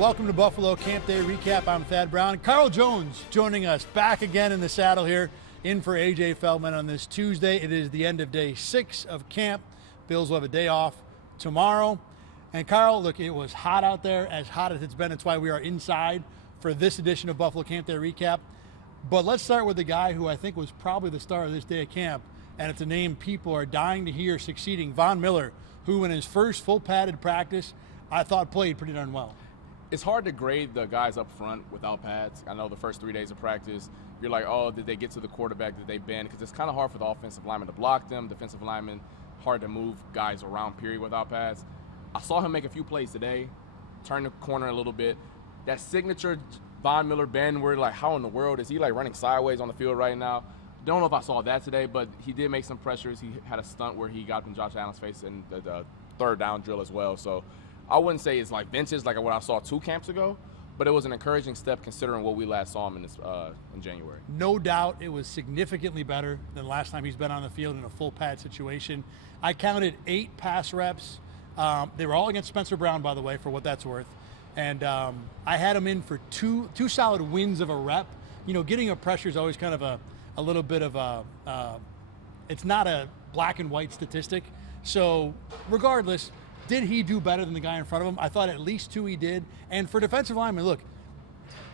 Welcome to Buffalo Campday Recap. I'm Thad Brown. Carl Jones joining us back again in the saddle here, in for AJ Feldman on this Tuesday. It is the end of day 6 of camp. Bills will have a day off tomorrow. And Carl, look, it was hot out there, as hot as it's been. That's why we are inside for this edition of Buffalo Campday Recap. But let's start with the guy who I think was probably the star of this day of camp, and it's a name people are dying to hear succeeding, Von Miller, who in his first full padded practice, I thought played pretty darn well. It's hard to grade the guys up front without pads. I know the first 3 days of practice, you're like, oh, did they get to the quarterback? Did they bend? Because it's kind of hard for the offensive linemen to block them. Defensive linemen, hard to move guys around, period, without pads. I saw him make a few plays today, turn the corner a little bit. That signature Von Miller bend, where like, how in the world is he like running sideways on the field right now? Don't know if I saw that today, but he did make some pressures. He had a stunt where he got in Josh Allen's face in the third down drill as well. So I wouldn't say it's like vintage like what I saw 2 camps ago, but it was an encouraging step considering what we last saw him in January. No doubt it was significantly better than last time he's been on the field in a full pad situation. I counted 8 pass reps. They were all against Spencer Brown, by the way, for what that's worth. And I had him in for two solid wins of a rep. You know, getting a pressure is always kind of a little bit of it's not a black and white statistic. So regardless, did he do better than the guy in front of him? I thought at least 2 he did. And for defensive linemen, look,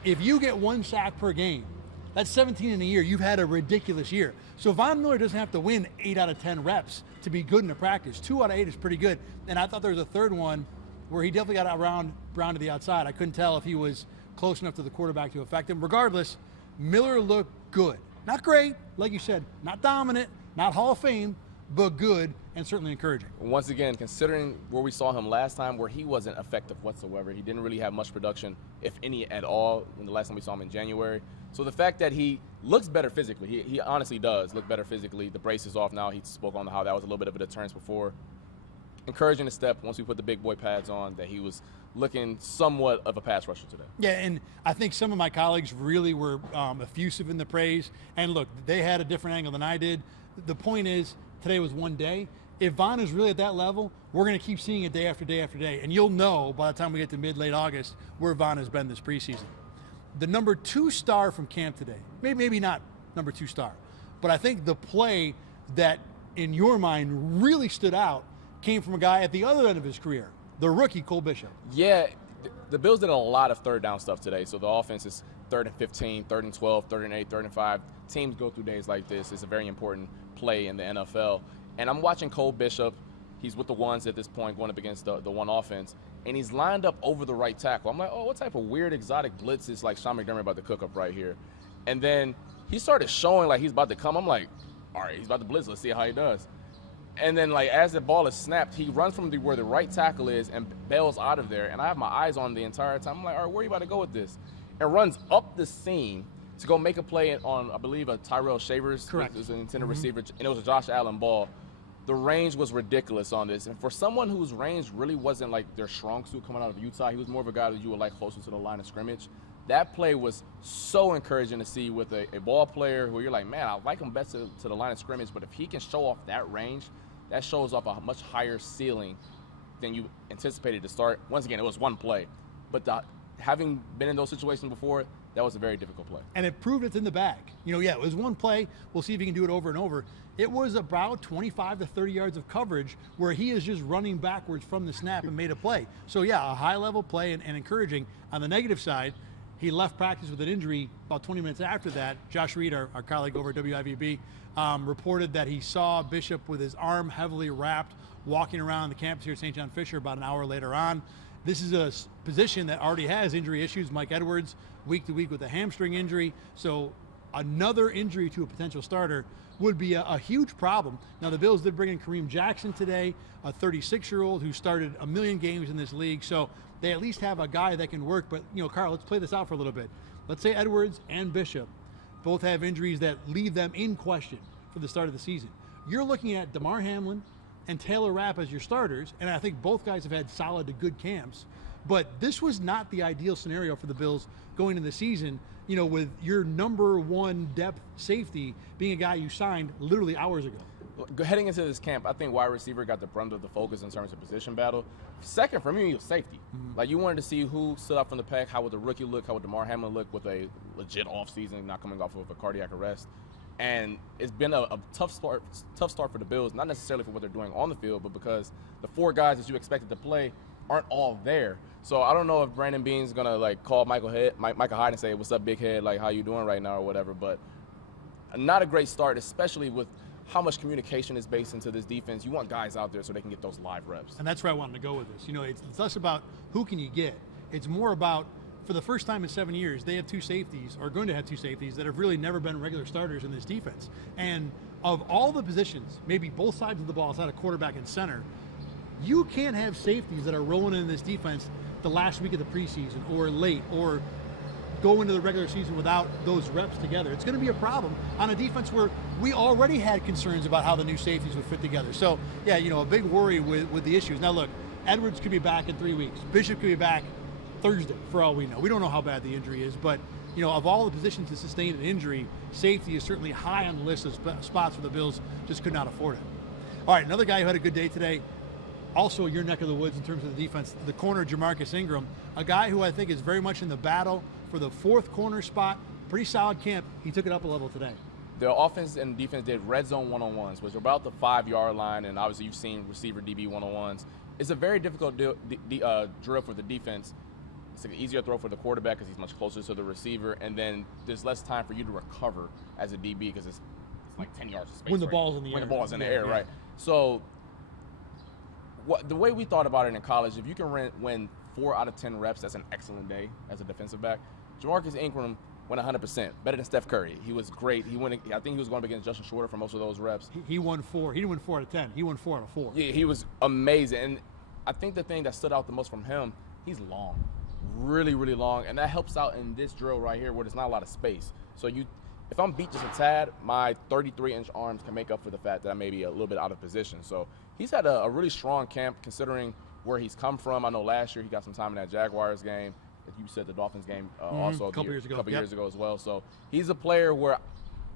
if you get 1 sack per game, that's 17 in a year. You've had a ridiculous year. So Von Miller doesn't have to win 8 out of 10 reps to be good in a practice. 2 out of 8 is pretty good. And I thought there was a third one where he definitely got around Brown to the outside. I couldn't tell if he was close enough to the quarterback to affect him. Regardless, Miller looked good. Not great, like you said, not dominant, not Hall of Fame, but good and certainly encouraging. Once again, considering where we saw him last time, where he wasn't effective whatsoever, he didn't really have much production, if any at all, in the last time we saw him in January. So the fact that he looks better physically, he honestly does look better physically. The brace is off now. He spoke on how that was a little bit of a deterrence before. Encouraging a step once we put the big boy pads on, that he was looking somewhat of a pass rusher today. Yeah, and I think some of my colleagues really were effusive in the praise. And look, they had a different angle than I did. The point is, today was one day. If Von is really at that level, we're going to keep seeing it day after day after day. And you'll know by the time we get to mid-late August where Von has been this preseason. The number 2 star from camp today, maybe not number 2 star, but I think the play that in your mind really stood out came from a guy at the other end of his career, the rookie Cole Bishop. Yeah, the Bills did a lot of third down stuff today. So the offense is 3rd and 15, 3rd and 12, 3rd and 8, 3rd and 5. Teams go through days like this. It's a very important play in the NFL. And I'm watching Cole Bishop. He's with the ones at this point going up against the one offense. And he's lined up over the right tackle. I'm like, oh, what type of weird exotic blitz is like Sean McDermott about to cook up right here? And then he started showing like he's about to come. I'm like, all right, he's about to blitz. Let's see how he does. And then, like, as the ball is snapped, he runs from where the right tackle is and bails out of there. And I have my eyes on the entire time. I'm like, all right, where are you about to go with this? And runs up the seam to go make a play on, I believe, a Tyrell Shavers. Correct. It was an intended receiver, and it was a Josh Allen ball. The range was ridiculous on this. And for someone whose range really wasn't, like, their strong suit coming out of Utah, he was more of a guy that you would like closer to the line of scrimmage. That play was so encouraging to see with a ball player where you're like, man, I like him best to the line of scrimmage, but if he can show off that range, that shows off a much higher ceiling than you anticipated to start. Once again, it was one play. But having been in those situations before, that was a very difficult play. And it proved it's in the bag. You know, yeah, it was one play. We'll see if he can do it over and over. It was about 25 to 30 yards of coverage where he is just running backwards from the snap and made a play. So, yeah, a high-level play and encouraging. On the negative side, he left practice with an injury about 20 minutes after that. Josh Reed, our colleague over at WIVB, reported that he saw Bishop with his arm heavily wrapped walking around the campus here at St. John Fisher about an hour later on. This is a position that already has injury issues. Mike Edwards, week to week with a hamstring injury. So another injury to a potential starter would be a huge problem. Now, the Bills did bring in Kareem Jackson today, a 36-year-old who started a million games in this league. So they at least have a guy that can work. But, you know, Carl, let's play this out for a little bit. Let's say Edwards and Bishop both have injuries that leave them in question for the start of the season. You're looking at DeMar Hamlin and Taylor Rapp as your starters, and I think both guys have had solid to good camps. But this was not the ideal scenario for the Bills going into the season, you know, with your number 1 depth safety being a guy you signed literally hours ago. Heading into this camp, I think wide receiver got the brunt of the focus in terms of position battle. Second, for me, was safety. Like, you wanted to see who stood up from the pack, how would the rookie look, how would DeMar Hamlin look with a legit offseason, not coming off of a cardiac arrest. And it's been a tough start for the Bills, not necessarily for what they're doing on the field, but because the 4 guys that you expected to play aren't all there. So I don't know if Brandon Beane's going to, like, call Michael Hyde and say, what's up, big head, like, how you doing right now or whatever. But not a great start, especially with how much communication is based into this defense. You want guys out there so they can get those live reps. And that's where I wanted to go with this. You know, it's less about who can you get. It's more about, for the first time in 7 years, they have 2 safeties, or going to have 2 safeties, that have really never been regular starters in this defense. And of all the positions, maybe both sides of the ball, outside of quarterback and center, you can't have safeties that are rolling in this defense the last week of the preseason or late or go into the regular season without those reps together. It's going to be a problem on a defense where we already had concerns about how the new safeties would fit together. So, yeah, you know, a big worry with the issues. Now, look, Edwards could be back in 3 weeks. Bishop could be back Thursday, for all we know. We don't know how bad the injury is, but, you know, of all the positions to sustain an injury, safety is certainly high on the list of spots where the Bills just could not afford it. All right, another guy who had a good day today, also your neck of the woods in terms of the defense, the corner Jamarcus Ingram, a guy who I think is very much in the battle for the 4th corner spot. Pretty solid camp. He took it up a level today. The offense and defense did red zone one-on-ones, which are about the 5-yard line, and obviously you've seen receiver DB one-on-ones. It's a very difficult drill for the defense. It's an easier throw for the quarterback because he's much closer to the receiver, and then there's less time for you to recover as a DB because it's like 10 yards of space. When the ball's in the air. When the ball's in the air, right. So the way we thought about it in college, if you can win 4 out of 10 reps, that's an excellent day as a defensive back. Jamarcus Ingram went 100%, better than Steph Curry. He was great. I think he was going up against Justin Shorter for most of those reps. He won 4. He didn't win 4 out of 10. He won 4 out of 4. Yeah, he was amazing. And I think the thing that stood out the most from him, he's long, really, really long. And that helps out in this drill right here where there's not a lot of space. So if I'm beat just a tad, my 33-inch arms can make up for the fact that I may be a little bit out of position. So he's had a really strong camp considering where he's come from. I know last year he got some time in that Jaguars game. You said the Dolphins game also a couple years ago as well. So he's a player where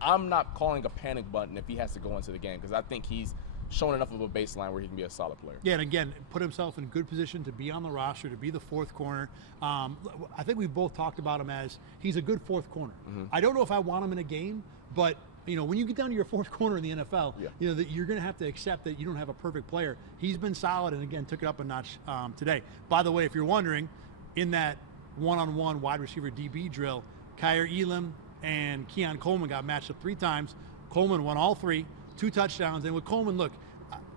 I'm not calling a panic button if he has to go into the game because I think he's shown enough of a baseline where he can be a solid player. Yeah, and again, put himself in good position to be on the roster, to be the 4th corner. I think we've both talked about him as he's a good 4th corner. I don't know if I want him in a game, but you know, when you get down to your 4th corner in the NFL, you know that you're going to have to accept that you don't have a perfect player. He's been solid, and again, took it up a notch today. By the way, if you're wondering, in that one-on-one wide receiver DB drill, Kyer Elam and Keon Coleman got matched up 3 times. Coleman won all 3, 2 touchdowns. And with Coleman, look,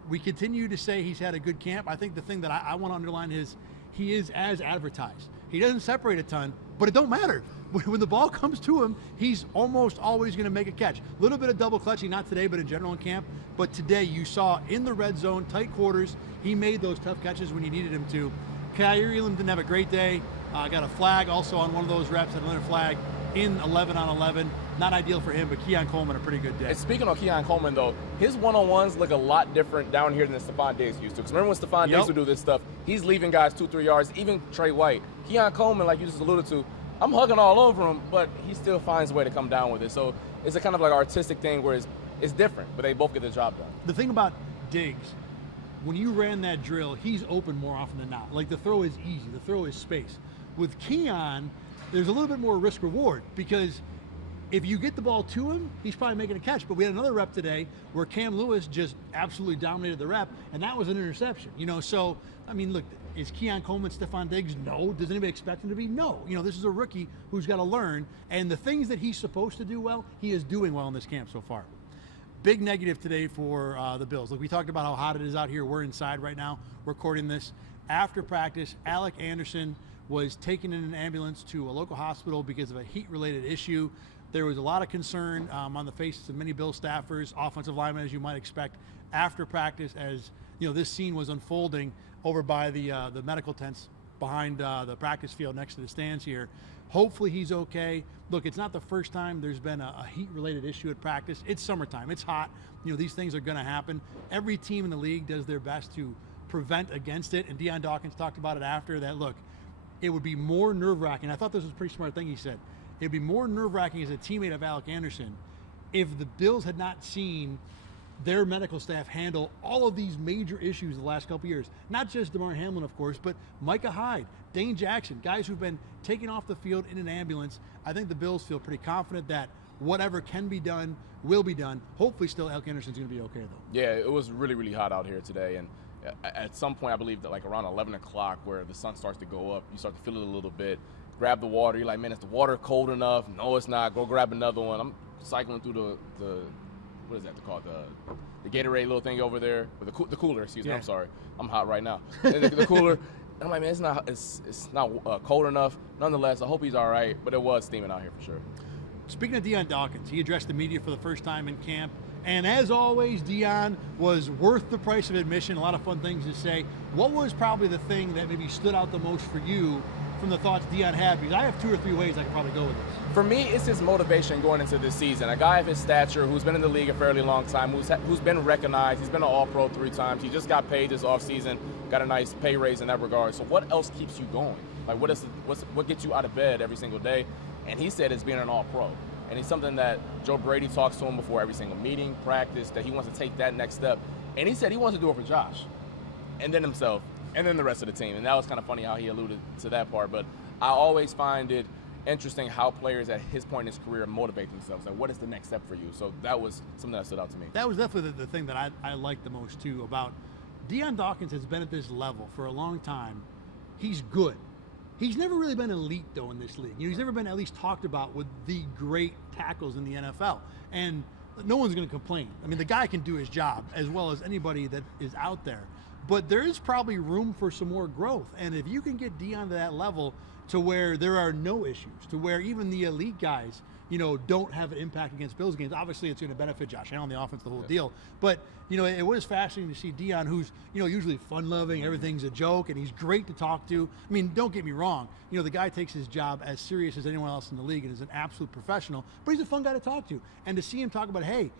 we continue to say he's had a good camp. I think the thing that I want to underline is he is as advertised. He doesn't separate a ton, but it don't matter. When the ball comes to him, he's almost always going to make a catch. A little bit of double clutching, not today, but in general in camp. But today you saw in the red zone, tight quarters, he made those tough catches when you needed him to. Kyer Elam didn't have a great day. Got a flag also on one of those reps, another flag in 11 on 11. Not ideal for him, but Keon Coleman, a pretty good day. And speaking of Keon Coleman, though, his one-on-ones look a lot different down here than Stephon Diggs used to. Because remember when Stephon Diggs would do this stuff, he's leaving guys 2-3 yards, even Trey White. Keon Coleman, like you just alluded to, I'm hugging all over him, but he still finds a way to come down with it. So it's a kind of like artistic thing where it's different, but they both get the job done. The thing about Diggs, when you ran that drill, he's open more often than not. Like, the throw is easy. The throw is space. With Keon, there's a little bit more risk-reward because if you get the ball to him, he's probably making a catch. But we had another rep today where Cam Lewis just absolutely dominated the rep, and that was an interception. You know, so, I mean, look, is Keon Coleman Stephon Diggs? No. Does anybody expect him to be? No. You know, this is a rookie who's got to learn, and the things that he's supposed to do well, he is doing well in this camp so far. Big negative today for the Bills. Look, we talked about how hot it is out here. We're inside right now recording this. After practice, Alec Anderson was taken in an ambulance to a local hospital because of a heat-related issue. There was a lot of concern on the faces of many Bills staffers, offensive linemen, as you might expect, after practice as you know this scene was unfolding over by the medical tents behind the practice field next to the stands here. Hopefully he's okay. Look, it's not the first time there's been a heat-related issue at practice. It's summertime. It's hot. You know, these things are going to happen. Every team in the league does their best to prevent against it, and Dion Dawkins talked about it after that. Look, it would be more nerve-wracking. I thought this was a pretty smart thing he said. It would be more nerve-wracking as a teammate of Alec Anderson if the Bills had not seen their medical staff handle all of these major issues the last couple years. Not just DeMar Hamlin, of course, but Micah Hyde, Dane Jackson, guys who've been taken off the field in an ambulance. I think the Bills feel pretty confident that whatever can be done will be done. Hopefully still Elk Anderson's going to be okay, though. Yeah, it was really, really hot out here today. And at some point, I believe that like around 11 o'clock where the sun starts to go up, you start to feel it a little bit. Grab the water. You're like, man, is the water cold enough? No, it's not. Go grab another one. I'm cycling through the what is that called? The Gatorade little thing over there. Or the cooler, excuse me. I'm sorry. I'm hot right now. the cooler. And I'm like, man, it's not cold enough. Nonetheless, I hope he's all right. But it was steaming out here for sure. Speaking of Dion Dawkins, he addressed the media for the first time in camp. And as always, Dion was worth the price of admission. A lot of fun things to say. What was probably the thing that maybe stood out the most for you from the thoughts Dion had? Because I have 2 or 3 ways I could probably go with this. For me, it's his motivation going into this season. A guy of his stature who's been in the league a fairly long time, who's been recognized. He's been an All-Pro 3 times. He just got paid this offseason, got a nice pay raise in that regard. So what else keeps you going? Like what gets you out of bed every single day? And he said it's being an All-Pro. And it's something that Joe Brady talks to him before every single meeting, practice, that he wants to take that next step. And he said he wants to do it for Josh, and then himself, and then the rest of the team. And that was kind of funny how he alluded to that part. But I always find it interesting how players at his point in his career motivate themselves. Like, what is the next step for you? So that was something that stood out to me. That was definitely the thing that I liked the most, too, about Dion Dawkins has been at this level for a long time. He's good. He's never really been elite, though, in this league. He's never been at least talked about with the great tackles in the NFL. And no one's going to complain. I mean, the guy can do his job as well as anybody that is out there. But there is probably room for some more growth. And if you can get Dion to that level to where there are no issues, to where even the elite guys, don't have an impact against Bills games, obviously it's going to benefit Josh Allen, the offense, the whole deal. But, it was fascinating to see Dion, who's, usually fun-loving, everything's a joke, and he's great to talk to. I mean, don't get me wrong. The guy takes his job as serious as anyone else in the league and is an absolute professional, but he's a fun guy to talk to. And to see him talk about, hey,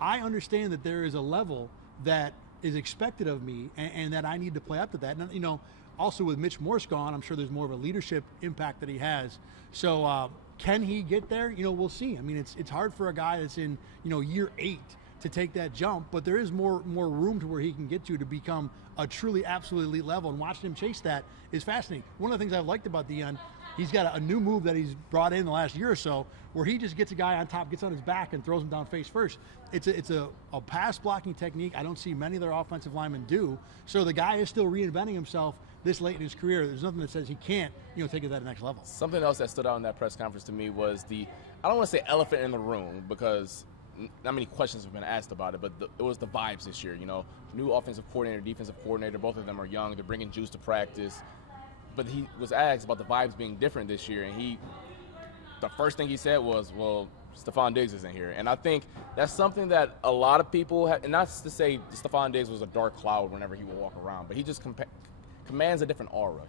I understand that there is a level that is expected of me and that I need to play up to that. And, also with Mitch Morse gone, I'm sure there's more of a leadership impact that he has. So can he get there? We'll see. I mean, it's hard for a guy that's in, year 8 to take that jump, but there is more room to where he can get to become a truly absolute elite level, and watching him chase that is fascinating. One of the things I've liked about Dion, he's got a new move that he's brought in the last year or so, where he just gets a guy on top, gets on his back, and throws him down face first. It's a pass blocking technique I don't see many of their offensive linemen do. So the guy is still reinventing himself this late in his career. There's nothing that says he can't, take it to that next level. Something else that stood out in that press conference to me was I don't want to say elephant in the room because not many questions have been asked about it, but it was the vibes this year. New offensive coordinator, defensive coordinator, both of them are young. They're bringing juice to practice. But he was asked about the vibes being different this year, and the first thing he said was, well, Stephon Diggs isn't here. And I think that's something that a lot of people have, and not to say Stephon Diggs was a dark cloud whenever he would walk around, but he just commands a different aura.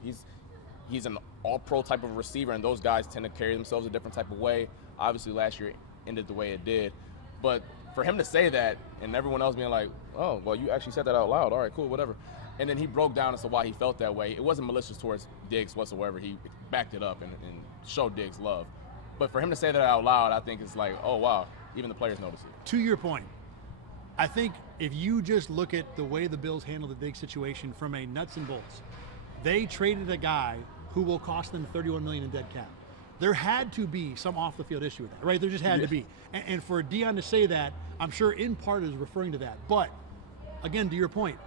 He's an all-pro type of receiver, and those guys tend to carry themselves a different type of way. Obviously, last year ended the way it did. But for him to say that and everyone else being like, oh, well, you actually said that out loud. All right, cool, whatever. And then he broke down as to why he felt that way. It wasn't malicious towards Diggs whatsoever. He backed it up and showed Diggs love. But for him to say that out loud, I think it's like, oh, wow, even the players notice it. To your point, I think if you just look at the way the Bills handled the Diggs situation from a nuts and bolts, they traded a guy who will cost them $31 million in dead cap. There had to be some off-the-field issue with that, right? There just had to be. And for Dion to say that, I'm sure in part is referring to that. But, again, to your point,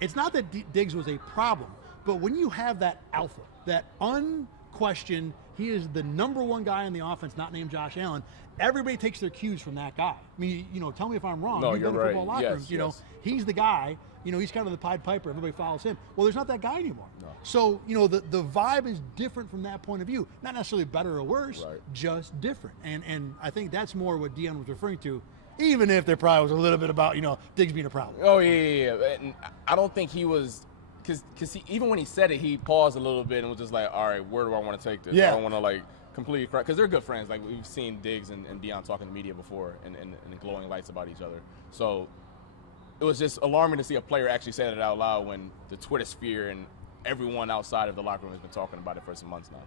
it's not that Diggs was a problem, but when you have that alpha, that unquestioned, he is the number one guy in the offense, not named Josh Allen, everybody takes their cues from that guy. I mean, tell me if I'm wrong. No, you're right. Football locker rooms, he's the guy. He's kind of the Pied Piper. Everybody follows him. Well, there's not that guy anymore. No. So, the vibe is different from that point of view. Not necessarily better or worse, right, just different. And I think that's more what Dion was referring to, even if there probably was a little bit about, Diggs being a problem. Oh, yeah. And I don't think he was – because even when he said it, he paused a little bit and was just like, all right, where do I want to take this? Yeah. I don't want to, completely correct. Because they're good friends. Like, we've seen Diggs and Dion talking to the media before and glowing lights about each other. So – it was just alarming to see a player actually say it out loud when the Twitter sphere and everyone outside of the locker room has been talking about it for some months now.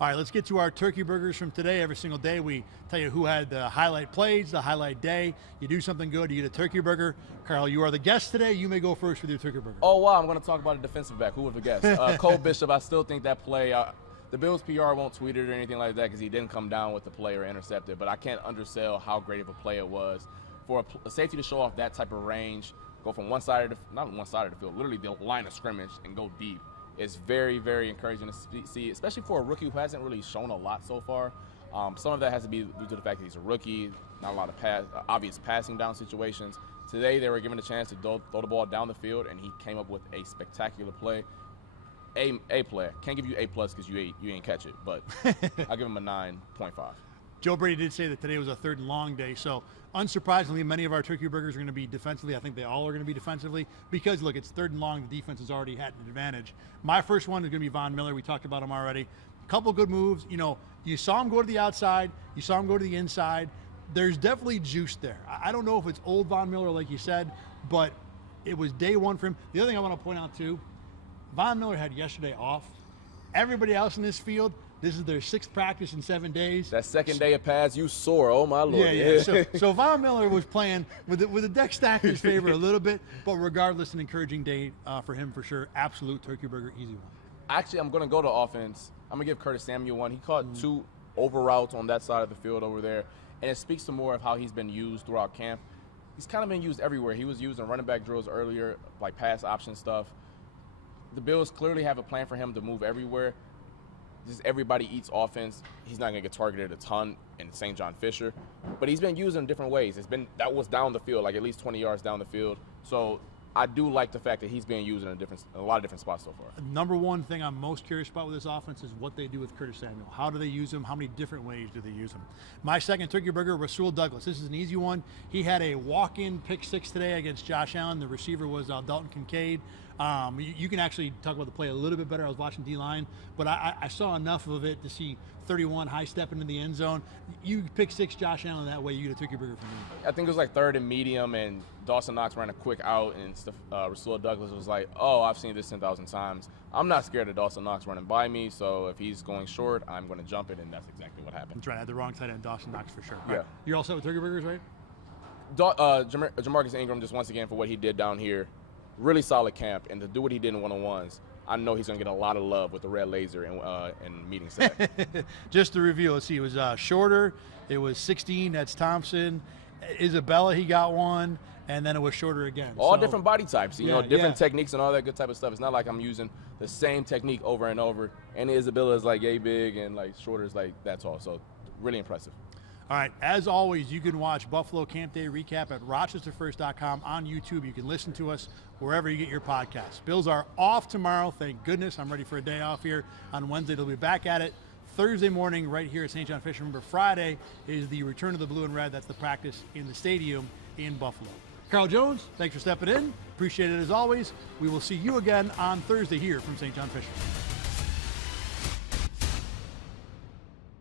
All right, let's get to our turkey burgers from today. Every single day we tell you who had the highlight plays, the highlight day. You do something good, you get a turkey burger. Carl, you are the guest today. You may go first with your turkey burger. Oh, wow, I'm going to talk about a defensive back. Who would have guessed? Cole Bishop, I still think that play, the Bills PR won't tweet it or anything like that because he didn't come down with the play or intercept it, but I can't undersell how great of a play it was. For a safety to show off that type of range, go from one side of the, not one side of the field, literally the line of scrimmage and go deep. It's very, very encouraging to see, especially for a rookie who hasn't really shown a lot so far. Some of that has to be due to the fact that he's a rookie, not a lot of obvious passing down situations. Today they were given a chance to throw the ball down the field, and he came up with a spectacular play. A player. Can't give you A+ because you ain't catch it, but I'll give him a 9.5. Joe Brady did say that today was a 3rd and long day, so unsurprisingly, many of our turkey burgers are going to be defensively. I think they all are going to be defensively because, look, it's 3rd and long. The defense has already had an advantage. My first one is going to be Von Miller. We talked about him already. A couple good moves. You know, you saw him go to the outside. You saw him go to the inside. There's definitely juice there. I don't know if it's old Von Miller, like you said, but it was day one for him. The other thing I want to point out, too, Von Miller had yesterday off. Everybody else in this field, this is their 6th practice in 7 days. That second day of pads, you sore. Oh, my Lord. Yeah. So Von Miller was playing with the deck stacked in his favor a little bit, but regardless, an encouraging day for him for sure. Absolute turkey burger, easy one. Actually, I'm going to go to offense. I'm going to give Curtis Samuel one. He caught 2 over routes on that side of the field over there, and it speaks to more of how he's been used throughout camp. He's kind of been used everywhere. He was used in running back drills earlier, like pass option stuff. The Bills clearly have a plan for him to move everywhere. Just everybody eats offense. He's not going to get targeted a ton in St. John Fisher, but he's been used in different ways. That was down the field, like at least 20 yards down the field. So I do like the fact that he's being used in a lot of different spots so far. Number one thing I'm most curious about with this offense is what they do with Curtis Samuel. How do they use him? How many different ways do they use him? My second turkey burger, Rasul Douglas. This is an easy one. He had a walk-in pick 6 today against Josh Allen. The receiver was Dalton Kincaid. You can actually talk about the play a little bit better. I was watching D-line, but I saw enough of it to see 31 high step into the end zone. You pick 6 Josh Allen that way, you get a turkey burger from me. I think it was like 3rd and medium, and Dawson Knox ran a quick out, and Rasul Douglas was like, oh, I've seen this 10,000 times. I'm not scared of Dawson Knox running by me, so if he's going short, I'm going to jump it, and that's exactly what happened. That's right. I had the wrong tight end, Dawson Knox for sure. Yeah. Right. You're all set with turkey burgers, right? Jamarcus Ingram, just once again, for what he did down here, really solid camp, and to do what he did in one-on-ones, I know he's going to get a lot of love with the red laser and meeting set. Just to review, let's see, it was shorter, it was 16, that's Thompson, Isabella, he got one, and then it was shorter again. All different body types, you know, different techniques and all that good type of stuff. It's not like I'm using the same technique over and over, and Isabella is like yay big, and like shorter is like that's all, so really impressive. All right, as always, you can watch Buffalo Campday Recap at rochesterfirst.com on YouTube. You can listen to us wherever you get your podcasts. Bills are off tomorrow, thank goodness. I'm ready for a day off here. On Wednesday, they'll be back at it. Thursday morning right here at St. John Fisher. Remember, Friday is the return of the blue and red. That's the practice in the stadium in Buffalo. Carl Jones, thanks for stepping in. Appreciate it as always. We will see you again on Thursday here from St. John Fisher.